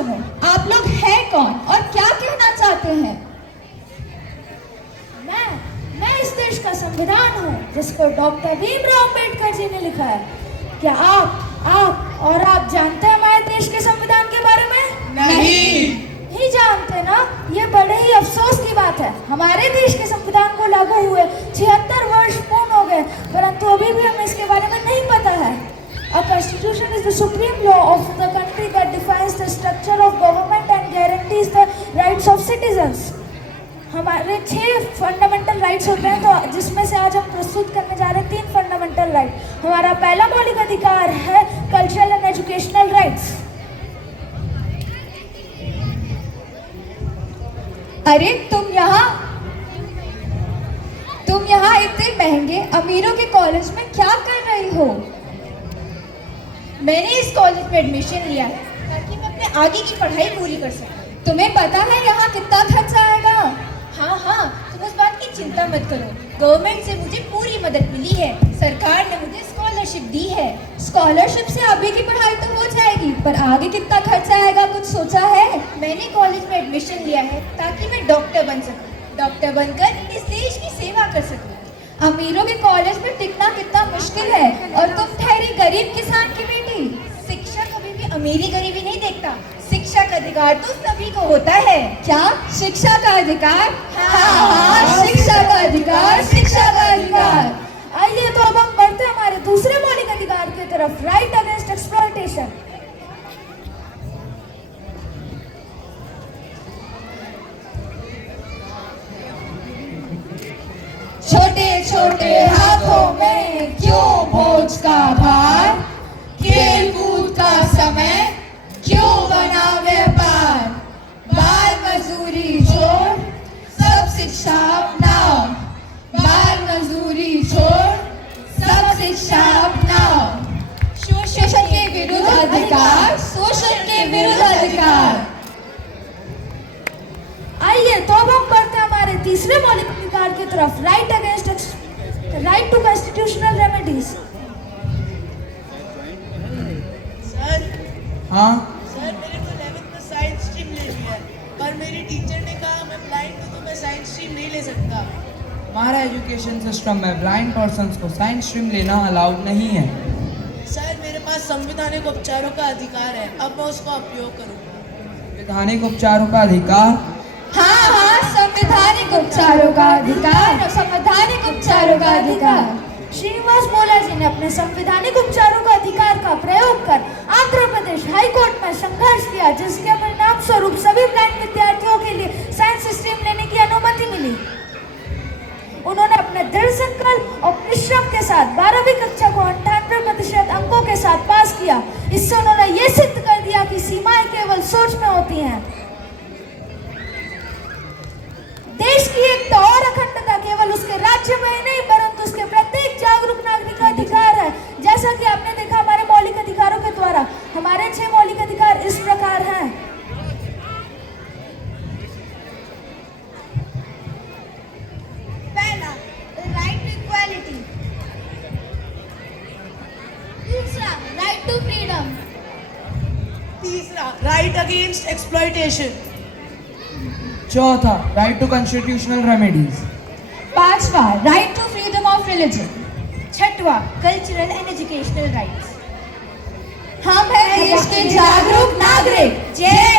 सुनो, आप लोग हैं कौन और क्या कहना चाहते हैं? मैं इस देश का संविधान हूँ जिसको डॉक्टर भीमराव अम्बेडकर जी ने लिखा है। क्या आप जानते हैं हमारे देश के संविधान के बारे में? नहीं जानते ना? ये बड़े ही अफसोस की बात है। हमारे देश के संविधान को लागू हुए 76 वर्ष पूर्ण हो गए, परंतु अभी भी हमें इसके बारे में नहीं पता है। A constitution is the supreme law of the country that defines the structure of government and guarantees the rights of citizens. हमारे 6 फंडामेंटल राइट्स होते हैं, तो जिसमें से आज हम प्रस्तुत करने जा रहे हैं 3 फंडामेंटल राइट। हमारा पहला मौलिक अधिकार है कल्चरल एंड एजुकेशनल राइट्स। अरे तुम यहाँ इतने महंगे अमीरों के कॉलेज में क्या कर रही हो? मैंने इस कॉलेज में एडमिशन लिया है ताकि मैं अपने आगे की पढ़ाई पूरी कर सकूं। तुम्हें पता है यहाँ कितना खर्च आएगा? हाँ, तुम उस बात की चिंता मत करो। गवर्नमेंट से मुझे पूरी मदद मिली है। सरकार ने मुझे स्कॉलरशिप दी है। स्कॉलरशिप से अभी की पढ़ाई तो हो जाएगी, पर आगे कितना खर्च आएगा कुछ सोचा है? मैंने कॉलेज में एडमिशन लिया है ताकि मैं डॉक्टर बन सकूं। डॉक्टर बनकर इस देश की सेवा कर सकूं। अमीरों के कॉलेज में टिकना कितना मुश्किल है, और तुम ठहरी गरीब किसान की बेटी। शिक्षा कभी भी अमीरी गरीबी नहीं देखता। शिक्षा का अधिकार तो सभी को होता है। क्या शिक्षा का अधिकार? हाँ, शिक्षा का अधिकार, शिक्षा का अधिकार। आइए तो अब हम बढ़ते हैं हमारे दूसरे मौलिक अधिकार की तरफ, राइट अगेंस्ट एक्सप्लॉयटेशन। छोटे छोटे हाथों में क्यों बोझ का भार, खेल कूद का समय क्यों बना व्यापार। बाल मजदूरी छोड़ सब शिक्षा अपनाओ, बाल मजदूरी छोड़ सब शिक्षा अपनाओ। शोषण के विरुद्ध अधिकार, शोषण के विरुद्ध अधिकार। आइए तो अब हम बढ़ते हैं हमारे तीसरे मौलिक अधिकार की तरफ, right against right to constitutional remedies. Sir. हाँ सर, मेरे को 11th में साइंस स्ट्रीम लेनी है, पर मेरी टीचर ने कहा मैं ब्लाइंड हूँ तो मैं साइंस स्ट्रीम नहीं ले सकता। हमारा एजुकेशन सिस्टम में ब्लाइंड पर्सन्स को साइंस स्ट्रीम लेना अलाउड नहीं है। सर, मेरे पास संवैधानिक उपचारों का अधिकार है, अब मैं उसका उपयोग करूँगा। संवैधानिक उपचारों का अधिकार? हाँ, संवैधानिक उपचारों का अधिकार, संवैधानिक उपचारों का अधिकार। श्रीनिवास मोला जी ने अपने संवैधानिक उपचारों का अधिकार का प्रयोग कर आंध्र प्रदेश हाई कोर्ट में संघर्ष किया, जिसके परिणाम स्वरूप सभी ब्लाइंड विद्यार्थियों के लिए साइंस स्ट्रीम लेने की अनुमति मिली। उन्होंने अपने दृढ़ संकल्प और परिश्रम के साथ 12वीं कक्षा को 98% अंकों के साथ पास किया। इससे उन्होंने ये सिद्ध कर दिया कि सीमाएं केवल सोच में होती हैं। देश की एकता और अखंडता केवल उसके राज्य में ही नहीं, परंतु उसके प्रत्येक जागरूक नागरिक का अधिकार है। जैसा कि आपने देखा हमारे मौलिक अधिकारों के द्वारा, हमारे 6 मौलिक अधिकार इस प्रकार हैं। पहला, राइट टू इक्वालिटी। दूसरा, राइट टू फ्रीडम। तीसरा, राइट अगेंस्ट एक्सप्लॉयटेशन। चौथा, राइट टू कॉन्स्टिट्यूशनल रेमेडीज। पांचवा, right to freedom of religion. छठवां, कल्चरल एंड एजुकेशनल राइट्स। हम हैं देश के जागरूक नागरिक। जय